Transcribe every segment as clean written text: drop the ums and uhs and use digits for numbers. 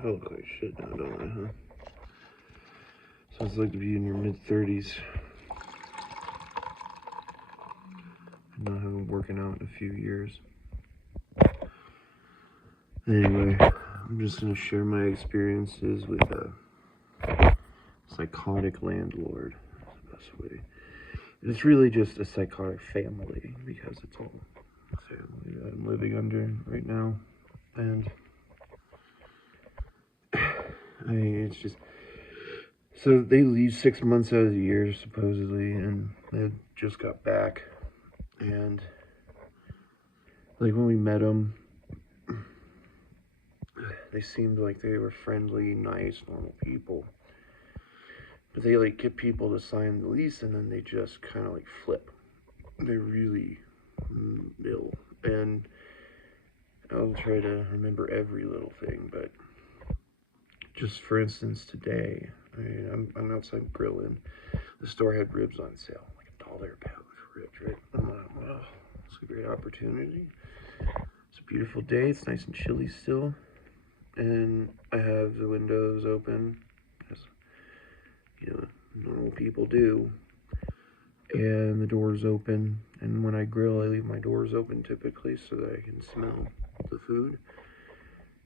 I look like shit now, don't I, huh? Sounds like to be in your mid-30s. I haven't been working out in a few years. Anyway, I'm just going to share my experiences with a psychotic landlord. That's the best way. It's really just a psychotic family because it's all family that I'm living under right now. And it's just, so they leave 6 months out of the year supposedly, and they just got back. And like when we met them, they seemed like they were friendly, nice, normal people. But they like get people to sign the lease, and then they just kind of like flip. They're really ill. And I'll try to remember every little thing, but just for instance, today, I'm outside grilling. The store had ribs on sale, like $1 a pound for ribs, right? I'm like, wow, it's a great opportunity. It's a beautiful day. It's nice and chilly still. And I have the windows open, as normal people do. And the door's open. And when I grill, I leave my doors open typically so that I can smell the food.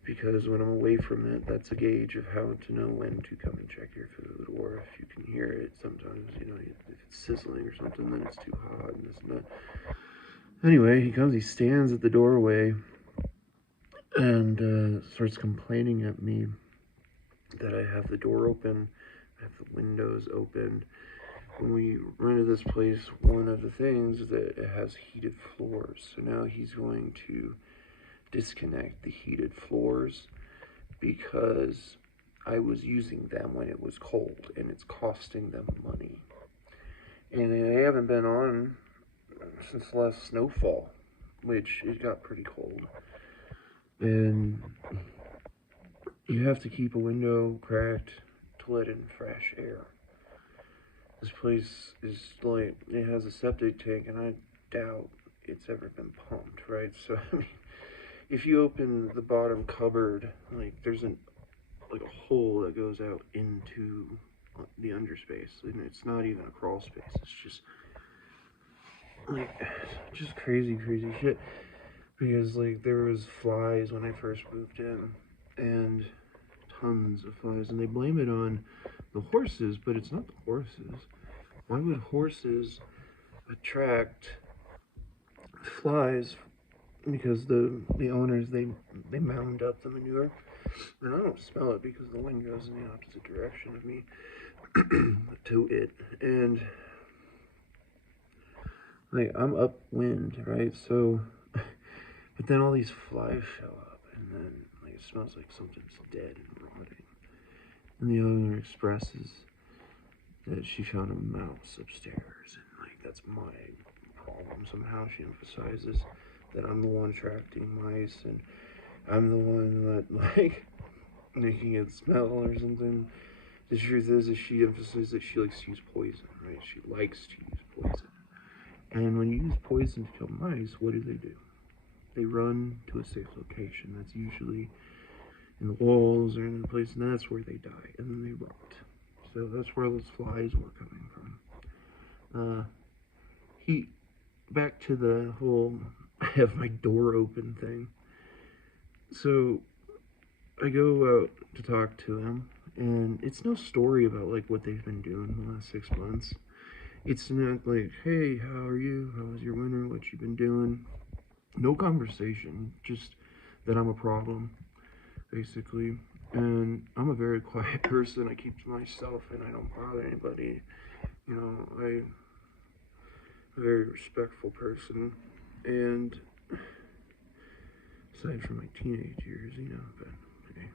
Because when I'm away from it, that's a gauge of how to know when to come and check your food. Or if you can hear it, sometimes, if it's sizzling or something, then it's too hot and this and that. Anyway, he comes, he stands at the doorway and starts complaining at me that I have the door open, I have the windows open. When we rented this place, one of the things is that it has heated floors. So now he's going to disconnect the heated floors because I was using them when it was cold and it's costing them money. And they haven't been on since last snowfall, which it got pretty cold. And you have to keep a window cracked to let in fresh air. This place is like, it has a septic tank, and I doubt it's ever been pumped, right? So, I mean, if you open the bottom cupboard, like, there's a hole that goes out into the underspace, and it's not even a crawl space. It's just crazy shit. Because, like, there was flies when I first moved in, and tons of flies, and they blame it on the horses, but it's not the horses. Why would horses attract flies? Because the owners, they mound up the manure, and I don't smell it because the wind goes in the opposite direction of me to it, and like I'm upwind, right? So, but then all these flies show up, and then like it smells like something's dead and rotting. And the owner expresses that she found a mouse upstairs, and like that's my problem. Somehow she emphasizes that I'm the one attracting mice, and I'm the one that like making it smell or something. The truth is she emphasizes that she likes to use poison, right? She likes to use poison. And when you use poison to kill mice, what do? They run to a safe location. That's usually in the walls or in the place, and that's where they die, and then they rot. So that's where those flies were coming from. Back to the whole I have my door open thing. So I go out to talk to him, and it's no story about like what they've been doing the last 6 months. It's not like, hey, how are you? How was your winter? What you been doing? No conversation, just that I'm a problem, basically. And I'm a very quiet person. I keep to myself and I don't bother anybody. I'm a very respectful person. And aside from my teenage years, but hey,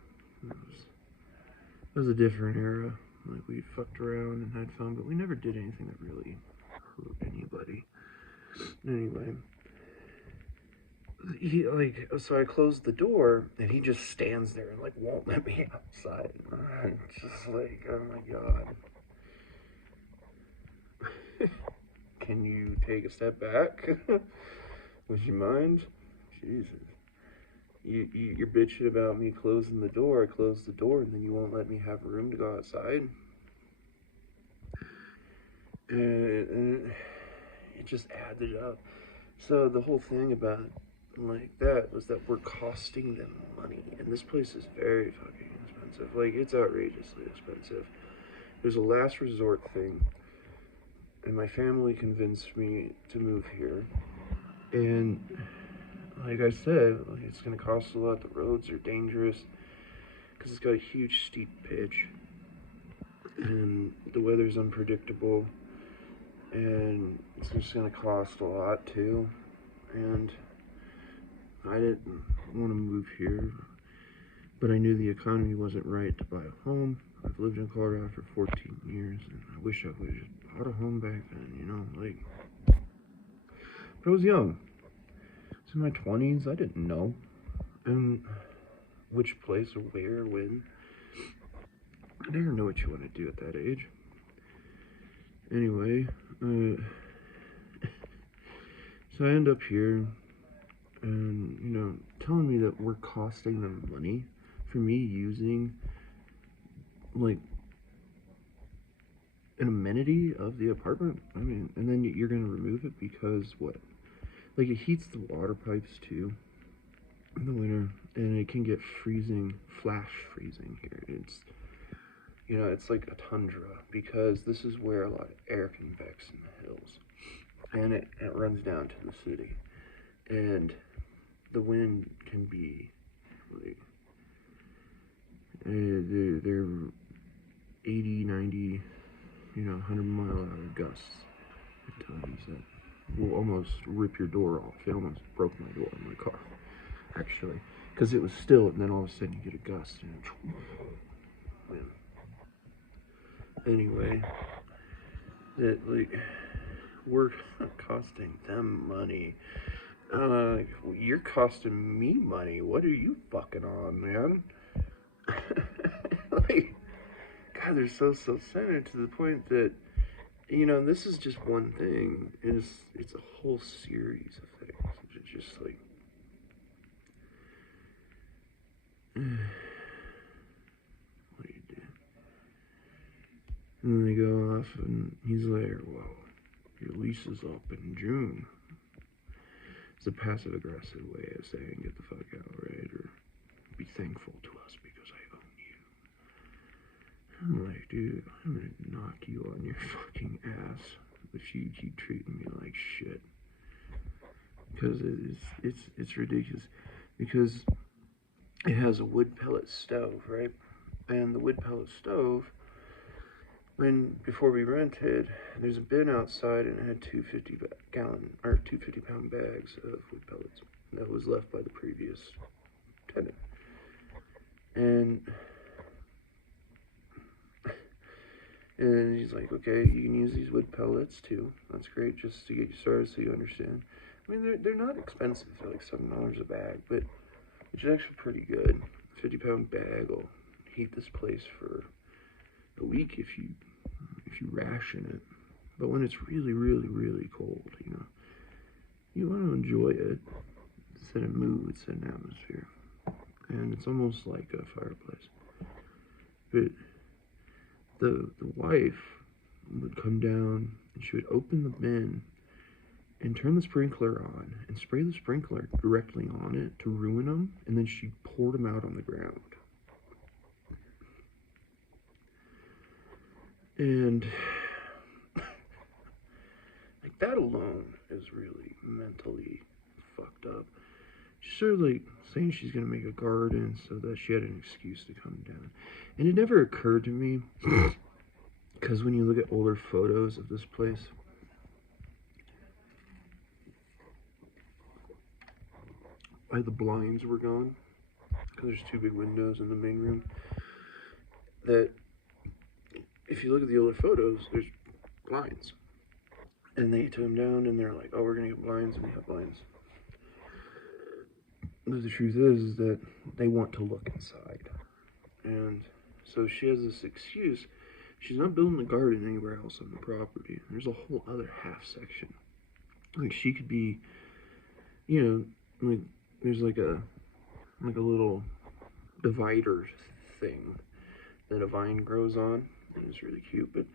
it was a different era. Like, we fucked around and had fun, but we never did anything that really hurt anybody. Anyway, so I closed the door, and he just stands there and, like, won't let me outside. I'm just like, oh my god. Can you take a step back? Would you mind? Jesus. you're bitching about me closing the door. I closed the door, and then you won't let me have room to go outside. And it just added up. So the whole thing about like that was that we're costing them money, and this place is very fucking expensive. Like, it's outrageously expensive. There's a last resort thing, and my family convinced me to move here. And like I said, like, it's gonna cost a lot. The roads are dangerous because it's got a huge steep pitch, and the weather's unpredictable, and it's just gonna cost a lot too. And I didn't want to move here, but I knew the economy wasn't right to buy a home. I've lived in Colorado for 14 years, and I wish I would have just bought a home back then, you know, like, but I was young. It's in my 20s, I didn't know, and which place or where, when. I never know what you want to do at that age. Anyway, so I end up here, and, you know, telling me that we're costing them money for me using, like, an amenity of the apartment. I mean, and then you're gonna remove it because what? Like, it heats the water pipes too in the winter, and it can get freezing, flash freezing here. It's, you know, it's like a tundra because this is where a lot of air convects in the hills, and it runs down to the city, and the wind can be like they're 80, 90, you know, 100-mile-an-hour gusts. I tell you that will almost rip your door off. It almost broke my door in my car, actually, because it was still, and then all of a sudden you get a gust, and anyway, that, like, we're costing them money. You're costing me money. What are you fucking on, man? Like, God, they're so self-centered to the point that, you know, this is just one thing. It's a whole series of things. It's just like, what do you do? And then they go off, and he's like, well, your lease is up in June. It's a passive-aggressive way of saying, get the fuck out, right? Or be thankful to us because I own you. I'm like, dude, I'm gonna knock you on your fucking ass if you keep treating me like shit. Because it's ridiculous. Because it has a wood pellet stove, right? And the wood pellet stove, before we rented, there's a bin outside, and it had 250-pound bags of wood pellets that was left by the previous tenant. And he's like, okay, you can use these wood pellets too. That's great, just to get you started so you understand. I mean, they're not expensive. They're like $7 a bag, but which is actually pretty good. 50-pound bag will heat this place for a week if you ration it. But when it's really, really, really cold, you know, you want to enjoy it. Set a mood, set an atmosphere, and it's almost like a fireplace. But the wife would come down, and she would open the bin and turn the sprinkler on and spray the sprinkler directly on it to ruin them, and then she poured them out on the ground. And like, that alone is really mentally fucked up. She's sort of like saying she's gonna make a garden so that she had an excuse to come down. And it never occurred to me, because when you look at older photos of this place, why the blinds were gone, because there's 2 big windows in the main room, that if you look at the older photos, there's blinds. And they took them down, and they're like, oh, we're gonna get blinds, and we have blinds. But the truth is that they want to look inside. And so she has this excuse. She's not building a garden anywhere else on the property. There's a whole other half section. Like, she could be, you know, like, there's like a like a little divider thing that a vine grows on. And it's really cute, but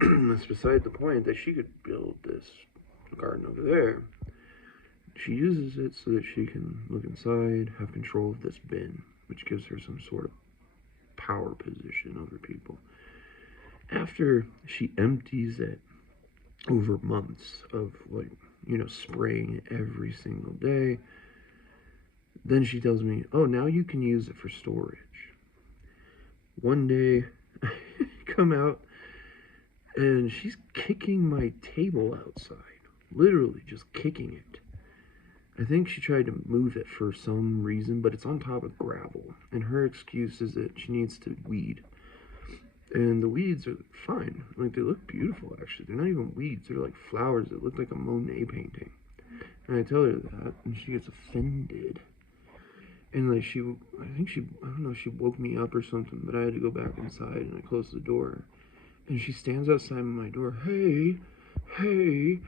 that's beside the point. That she could build this garden over there. She uses it so that she can look inside, have control of this bin, which gives her some sort of power position over people. After she empties it over months of, like, spraying it every single day, then she tells me, oh, now you can use it for storage. One day, I come out and she's kicking my table outside. Literally just kicking it. I think she tried to move it for some reason, but it's on top of gravel. And her excuse is that she needs to weed. And the weeds are fine. Like, they look beautiful, actually. They're not even weeds. They're like flowers that look like a Monet painting. And I tell her that, and she gets offended. And, like, I don't know, she woke me up or something, but I had to go back inside, and I closed the door. And she stands outside my door, hey, hey,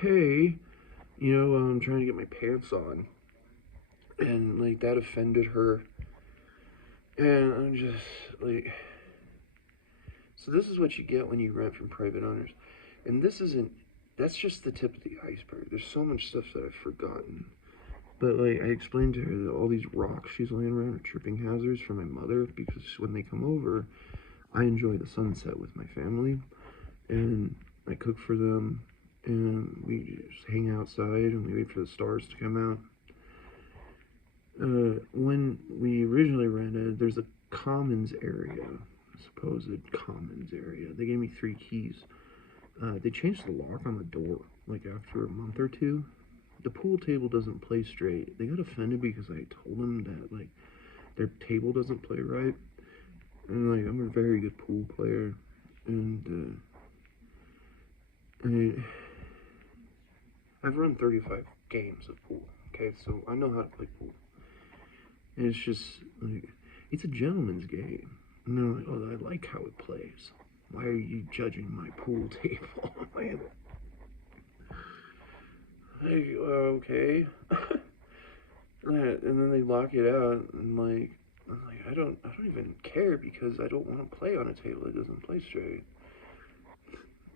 hey, while I'm trying to get my pants on. And, like, that offended her. And I'm just, like... So this is what you get when you rent from private owners. And that's just the tip of the iceberg. There's so much stuff that I've forgotten. But, like, I explained to her that all these rocks she's laying around are tripping hazards for my mother, because when they come over, I enjoy the sunset with my family, and I cook for them, and we just hang outside, and we wait for the stars to come out. When we originally rented, there's a commons area, a supposed commons area. They gave me 3 keys. They changed the lock on the door, like, after a month or two. The pool table doesn't play straight. They got offended because I told them that, like, their table doesn't play right. And, like, I'm a very good pool player. And, I've run 35 games of pool, okay? So I know how to play pool. And it's just, like, it's a gentleman's game. And they're like, oh, I like how it plays. Why are you judging my pool table? Like, okay. And then they lock it out, and, like, I'm like, I don't even care, because I don't want to play on a table that doesn't play straight.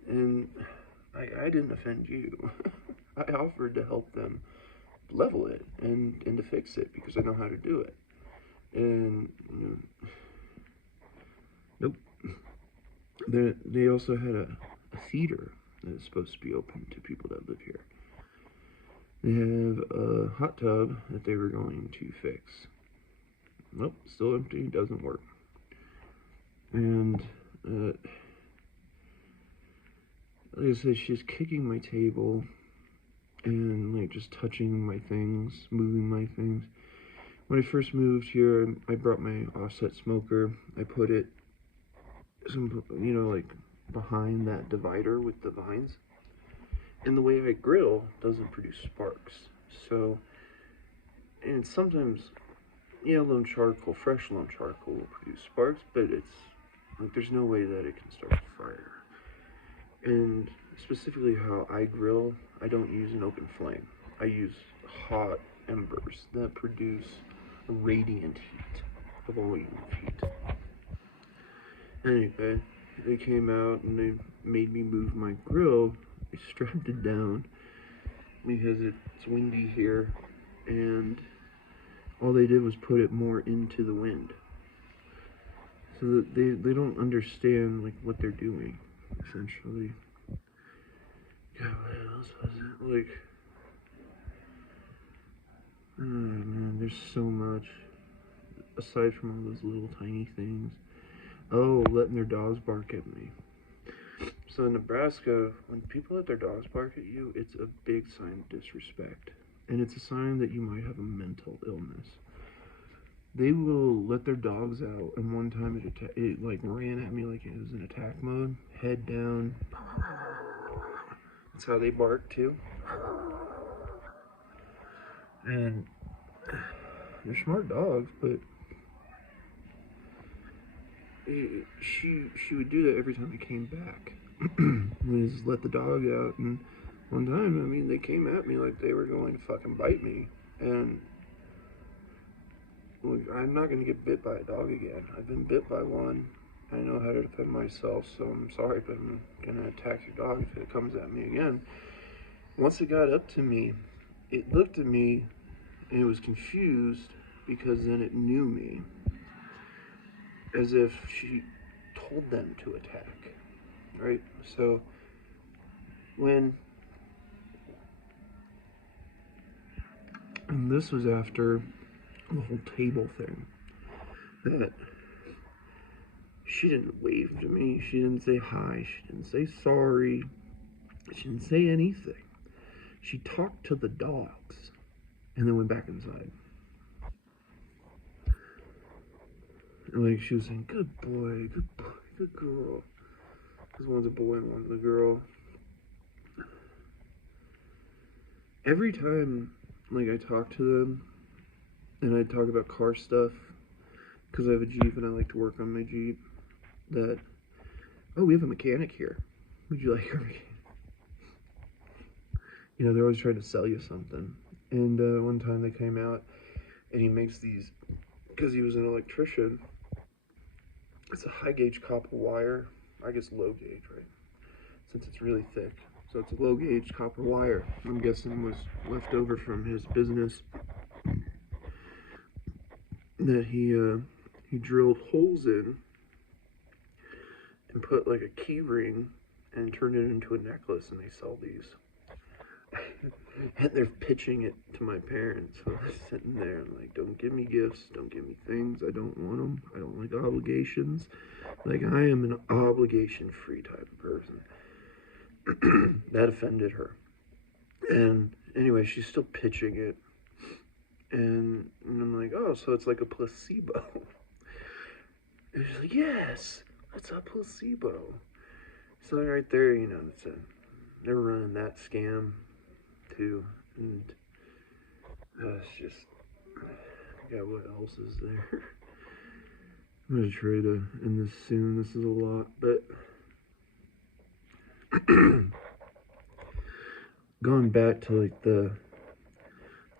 And I didn't offend you. I offered to help them level it and to fix it, because I know how to do it. And, nope. They also had a theater that is supposed to be open to people that live here. They have a hot tub that they were going to fix. Nope, still empty, doesn't work. And, like I said, she's kicking my table and, like, just touching my things, moving my things. When I first moved here, I brought my offset smoker. I put it, like, behind that divider with the vines. And the way I grill doesn't produce sparks. So, and sometimes, fresh loam charcoal will produce sparks, but it's, like, there's no way that it can start a fire. And specifically how I grill, I don't use an open flame. I use hot embers that produce a radiant heat, a volume of heat. Anyway, they came out and they made me move my grill. They strapped it down because it's windy here, and all they did was put it more into the wind. So that they don't understand, like, what they're doing, essentially. God, what else was it? Like, oh man, there's so much. Aside from all those little tiny things. Oh, letting their dogs bark at me. So in Nebraska, when people let their dogs bark at you, it's a big sign of disrespect. And it's a sign that you might have a mental illness. They will let their dogs out, and one time it like ran at me like it was in attack mode, head down. That's how they bark too. And they're smart dogs, but she would do that every time I came back. Was let the dog out, and one time, I mean, they came at me like they were going to fucking bite me, and Look, I'm not going to get bit by a dog again. I've been bit by one. I know how to defend myself, so I'm sorry, but I'm going to attack your dog if it comes at me again. Once it got up to me, it looked at me and it was confused because then it knew me, as if she told them to attack, right? So and this was after the whole table thing, that she didn't wave to me, she didn't say hi, she didn't say sorry, she didn't say anything. She talked to the dogs and then went back inside. And like she was saying, good boy, good girl. Because one's a boy and one's a girl. Every time like I talk to them and I talk about car stuff, because I have a Jeep and I like to work on my Jeep, that, oh, we have a mechanic here. Would you like our mechanic? You know, they're always trying to sell you something. And one time they came out and he makes these, because he was an electrician, it's a high gauge copper wire, I guess low gauge, right? Since it's really thick. So it's a low gauge copper wire. I'm guessing was left over from his business that he drilled holes in and put like a key ring and turned it into a necklace, and they sell these. And they're pitching it to my parents. So I'm sitting there and like, don't give me gifts, don't give me things, I don't want them, I don't like obligations. Like, I am an obligation-free type of person. That offended her. And anyway, she's still pitching it. And I'm like, oh, so it's like a placebo. And she's like, yes, it's a placebo. So right there, you know, they're running that scam too. And it's just, yeah, what else is there? I'm gonna try to end this soon. This is a lot, but going back to like the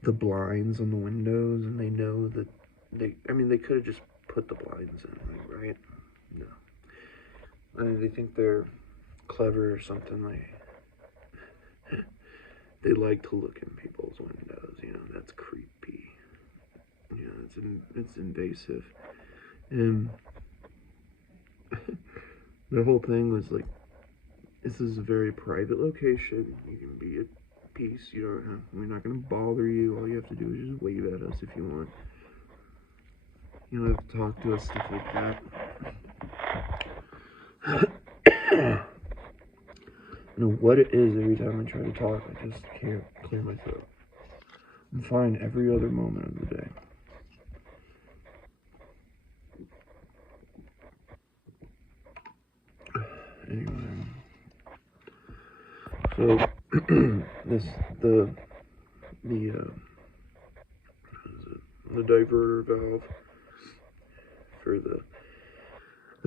blinds on the windows, and they know that they could have just put the blinds in, like, right? No. I mean, they think they're clever or something, like they like to look in people's windows, you know, that's creepy. You know, it's invasive. And the whole thing was like, this is a very private location. You can be at peace. We're not going to bother you. All you have to do is just wave at us if you want. You don't have to talk to us, stuff like that. I know what it is every time I try to talk. I just can't clear my throat. I'm fine every other moment of the day. Anyway, so the diverter valve for the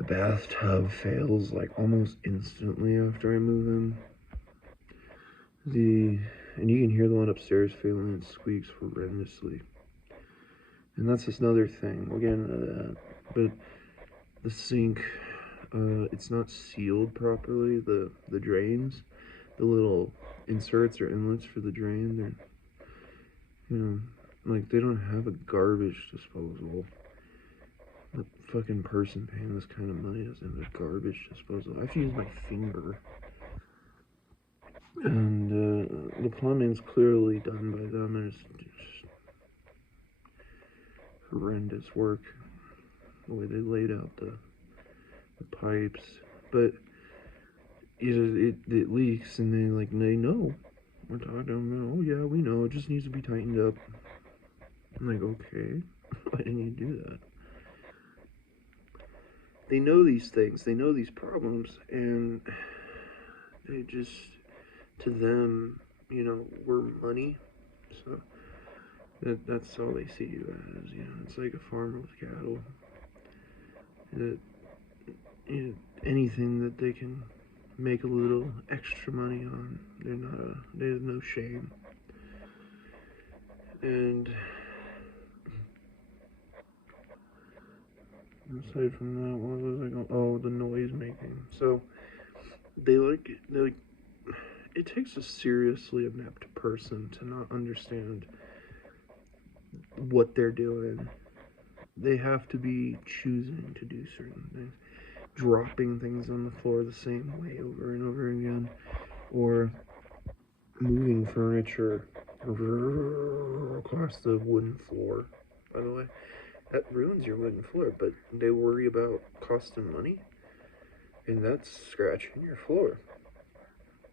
bathtub fails like almost instantly after I move in. And you can hear the one upstairs failing, it squeaks horrendously. And that's just another thing. We'll get into that. But the sink, it's not sealed properly. The drains, the little inserts or inlets for the drain, they're, like, they don't have a garbage disposal. The fucking person paying this kind of money doesn't have a garbage disposal. I have to use my finger. And the plumbing's clearly done by them, and it's just horrendous work, the way they laid out the pipes. But it leaks, and they know. We're talking to them, oh yeah, we know, it just needs to be tightened up. I'm like, okay, why didn't you do that? They know these things, they know these problems, and they just, to them, we're money, so that's all they see you as. It's like a farm with cattle. Anything that they can make a little extra money on, there's no shame. And Aside from that, what was I going? Oh, the noise making. So they like it takes a seriously inept person to not understand what they're doing. They have to be choosing to do certain things, dropping things on the floor the same way over and over again, or moving furniture across the wooden floor. By the way, that ruins your wooden floor, but they worry about costing money, and that's scratching your floor.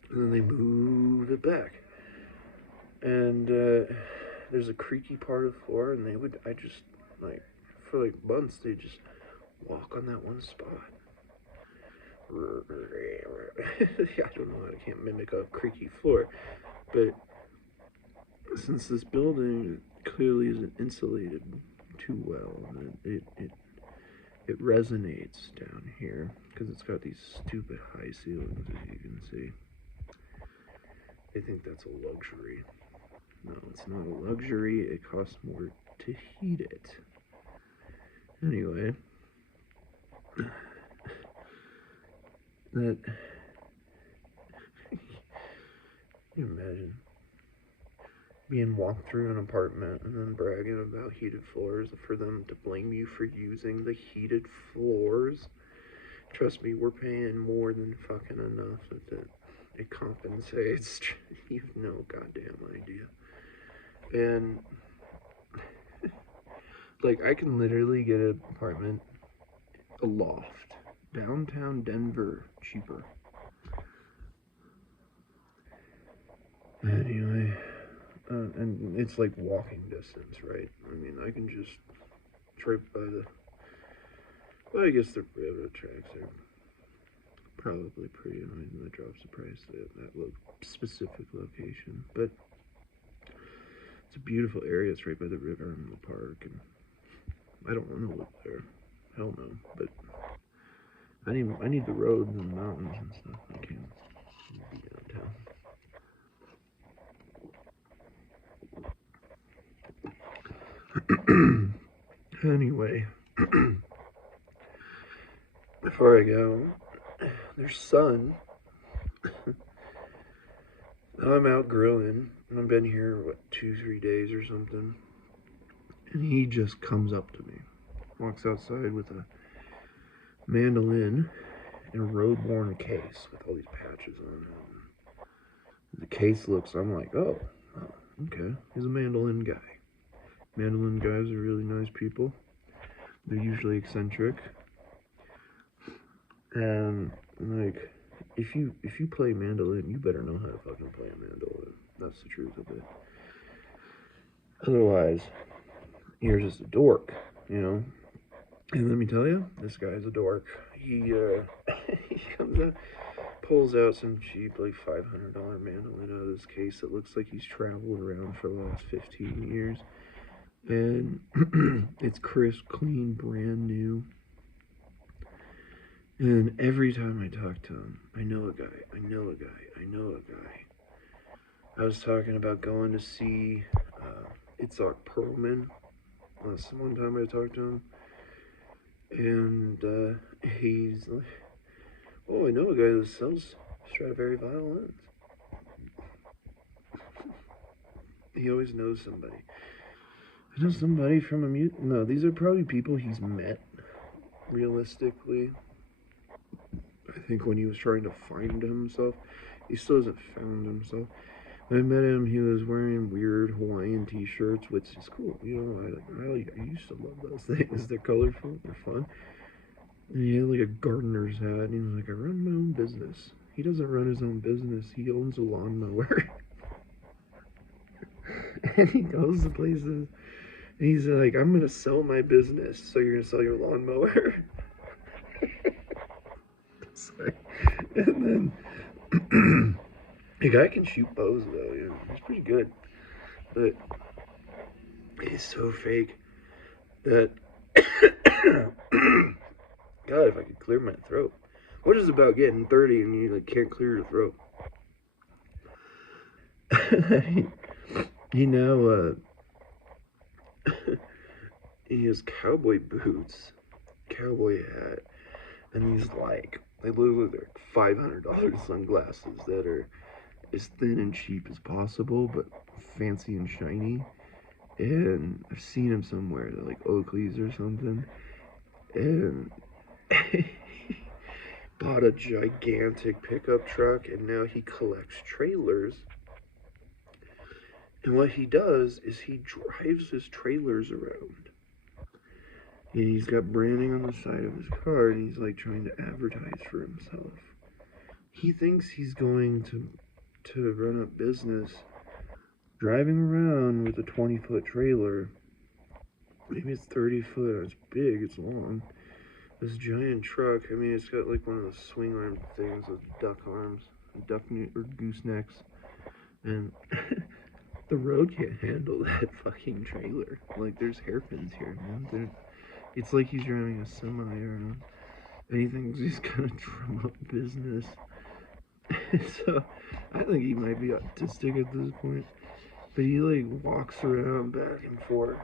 And then they move it back, and there's a creaky part of the floor, and I just, like, for like months, they just walk on that one spot. I don't know, I can't mimic a creaky floor, but since this building clearly isn't insulated too well, it resonates down here because it's got these stupid high ceilings, as you can see. They think that's a luxury. No, it's not a luxury. It costs more to heat it. Anyway, that can you imagine being walked through an apartment and then bragging about heated floors for them to blame you for using the heated floors? Trust me, we're paying more than fucking enough that it compensates. You have no goddamn idea. And like, I can literally get an apartment, a loft, downtown Denver, cheaper. Anyway, and it's like walking distance, right? I mean, I can just drive by well, I guess the railroad tracks are probably pretty annoying that drops the price at that specific location. But it's a beautiful area. It's right by the river and the park, and I don't want to live there. Hell no. But I need the roads and the mountains and stuff. I can't be downtown. Anyway, before I go, their son. I'm out grilling, and I've been here, 2-3 days or something, and he just comes up to me, walks outside with a mandolin and a road-worn case with all these patches on it. The case looks, I'm like, oh, okay, he's a mandolin guy. Mandolin guys are really nice people. They're usually eccentric, and like, if you play mandolin, you better know how to fucking play a mandolin. That's the truth of it. Otherwise, you're just a dork, you know. And let me tell you, this guy's a dork. He he comes out, pulls out some cheap, like, $500 mandolin out of this case that looks like he's traveled around for the last 15 years. And it's crisp, clean, brand new. And every time I talk to him, I know a guy. I was talking about going to see Itzhak Perlman last one time I talked to him. And he's like, oh, I know a guy that sells Stradivari violins. He always knows somebody. I know somebody from a no, these are probably people he's met, realistically. I think when he was trying to find himself, he still hasn't found himself. When I met him, he was wearing weird Hawaiian t-shirts, which is cool. You know, I used to love those things. They're colorful, they're fun. And he had like a gardener's hat, and he was like, I run my own business. He doesn't run his own business, he owns a lawnmower. And he goes to places, and he's like, I'm gonna sell my business, so you're gonna sell your lawnmower? And then the guy can shoot bows though, yeah. He's pretty good. But he's so fake that God, if I could clear my throat. What is it about getting 30 and you like can't clear your throat? He now he has cowboy boots cowboy hat, and these they look like $500 sunglasses that are as thin and cheap as possible, but fancy and shiny. And I've seen him somewhere, like Oakley's or something. And bought a gigantic pickup truck, and now he collects trailers. And what he does is he drives his trailers around. And he's got branding on the side of his car, and he's like trying to advertise for himself. He thinks he's going to run a business driving around with a 20-foot trailer. Maybe it's 30 foot. It's big. It's long. This giant truck. I mean, it's got like one of those swing arm things with duck arms, or goosenecks, and the road can't handle that fucking trailer. Like, there's hairpins here, man. It's like he's driving a semi or anything. He's gonna drum up business. So I think he might be autistic at this point. But he like walks around back and forth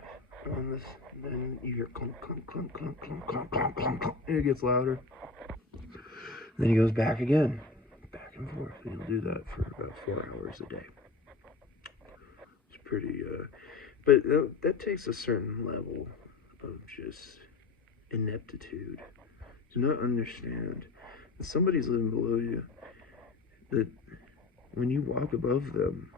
on this, and then you hear clunk, clunk, clunk, clunk, clunk, clunk, clunk, clunk, clunk, and it gets louder. And then he goes back again, back and forth, and he'll do that for about 4 hours a day. It's pretty, but that takes a certain level of just ineptitude to not understand that somebody's living below you, that when you walk above them,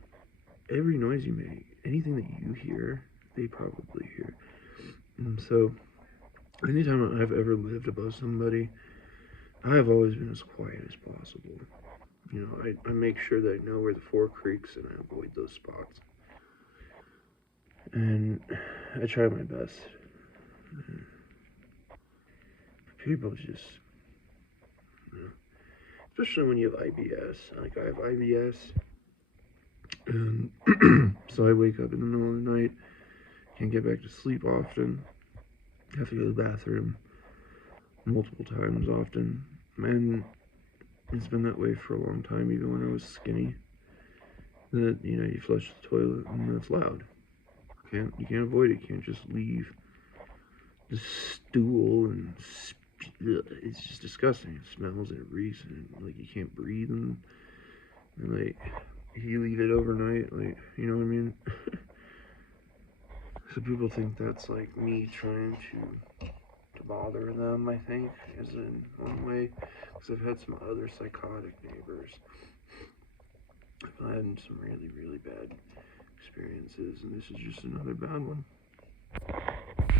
every noise you make, anything that you hear, they probably hear. And so, anytime I've ever lived above somebody, I have always been as quiet as possible. You know, I make sure that I know where the 4 creeks and I avoid those spots. And I try my best. People just, you know, especially when you have IBS. Like, I have IBS. And so I wake up in the middle of the night, can't get back to sleep often, have to go to the bathroom multiple times often, and it's been that way for a long time, even when I was skinny. That, you know, you flush the toilet and that's loud. You can't avoid it. You can't just leave the stool and it's just disgusting. It smells and it reeks and like you can't breathe and like you leave it overnight, like, you know what I mean? So people think that's like me trying to bother them, I think, is in one way, because I've had some other psychotic neighbors. I've had some really, really bad experiences, and this is just another bad one.